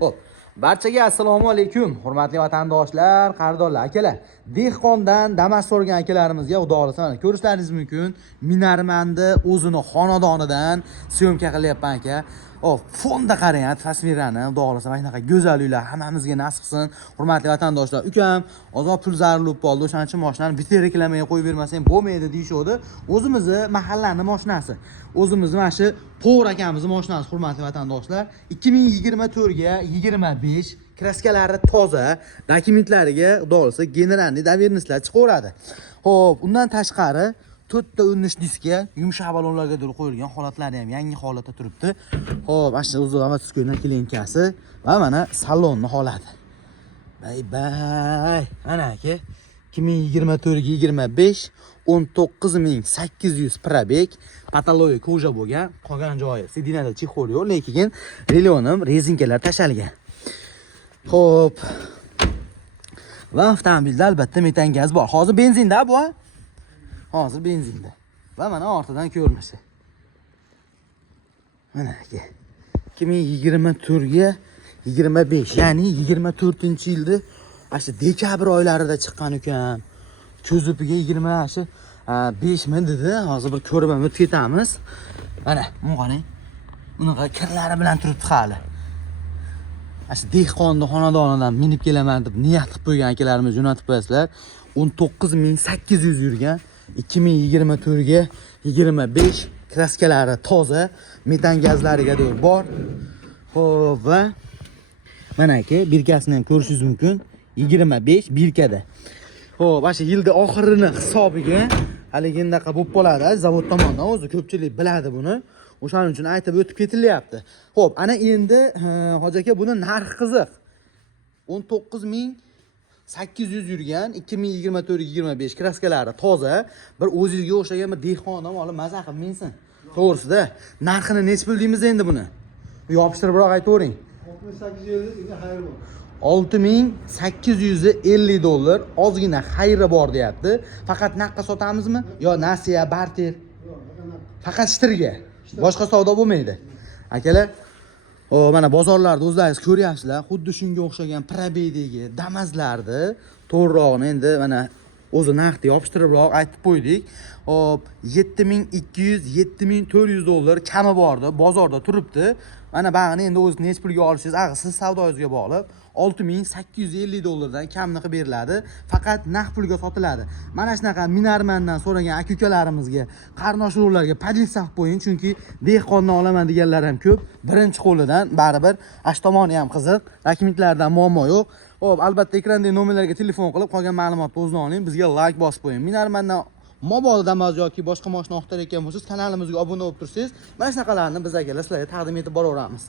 Xo'p, barchaga assalomu alaykum, hurmatli vatandoshlar, qardorlar, akalar. Dehqondan Damas so'rgan akalarimizga xudo xolisa mana ko'rishlaringiz mumkin. Minarmanda o'zini xonadonidan syomka qilyapman aka. Fonda qarang, tasvirani, xudo xolisa mana shunaqa go'zal uylar hammamizga nasib qilsin. Hurmatli vatandoshlar, ukam ozod pul zarur bo'lib qoldi. O'shaning uchun mashinani bitta reklamaga qo'yib bermasang bo'lmaydi deyishdi. O'zimizni mahallani mashinasi. O'zimizni mana shu To'g'ri akamizning mashinasi, hurmatli vatandoshlar. 2024 ga 25, kraskalari toza, dokumentlariga xudo xolisa generalniy доверенностьlar chiqaveradi. Xo'p, undan tashqari 4 ta 13 diska yumshoq balonlarga to'lib qo'yilgan, holatlari ham yangi holatda turibdi. Xo'p, mana shu заводской naklenkasi va mana salonni holati. Bay. Mana aka 2024 ga 25 19800 probeg, patologiya koja bo'lgan, qolgan joyi sidinada chexol yo'q, lekin relyonim rezinkalar tashalgan. Xo'p. Va avtomobilda albatta metan gaz bor. Hozir benzinda bu. Hozir benzinda. Va mana ortidan ko'rinishi. Mana aka. 2024 ga 25, ya'ni 24-yilda asha dekabr oylarida chiqqan ekan. Ko'zipiga 25 ming dedi. Hozir bir ko'rib ham o'tib ketamiz. Mana, qarang. Unaqa kirlari bilan turibdi hali. Asha dehqonni xonadonidan minib kelaman deb niyat qilib qo'ygan akalarimiz jo'natib qo'yasizlar. 19800 yurgan. 2024 ga 25, kraskalari toza, metan gazlariga bor. Xo'p, va mana aka, birkasini ham ko'rishingiz mumkin. 25 birkada. Xo'p, mana shu yilda oxirini hisobiga haligindaqa bo'lib qoladi. Zavod tomonidan o'zi ko'pchilik biladi buni. O'shaning uchun aytib o'tib ketilyapti. Xo'p, ana endi hoji aka buni narxi qiziq. 19800 yurgan, 2024-25 kraskalari toza, bir o'zingizga o'xshagan bir dehqondan olib maza qilib minsin. To'g'risida, narxini nech pul deymiz endi buni? Yopishtiribroq aytavering. 6850 dollar ozgina xayri bor deyapti. Faqat naqqa sotamizmi yo nasiya, barter? Faqat shtirga. Boshqa savdo bo'lmaydi. Akalar, mana bozorlarda o'zlaringiz ko'ryapsizlar, xuddi shunga o'xshagan probedagi damazlarni to'g'rirog'ini endi mana o'zi narxni yopishtiribroq aytib qo'ydik. Hop, 7200-7400 dollar kami bordi, bozorda turibdi. Mana bag'ini endi o'zingiz nech pulga olishingiz, siz savdoyingizga bog'liq. 6850 dollardan kamni qilib beriladi. Faqat naqd pulga sotiladi. Mana shunaqa minarmandan so'ragan aka-ukalarimizga, qarindosh-urug'larga podilsa qilib qo'ying, chunki dehqondan olaman deganlar ham ko'p. Birinchi qo'lidan baribir ash tomoni ham qiziq, dokumentlardan muammo yo'q. Xo'p, albatta ekrandagi nomerlarga telefon qilib qolgan ma'lumotni o'zini oling, bizga like bosib qo'ying. Minarmandan mobodo Damas yoki boshqa mashina o'qtar ekan bo'lsangiz, kanalimizga obuna bo'lib tursangiz, mana shunaqalarni biz akalar sizlarga taqdim etib boraveramiz.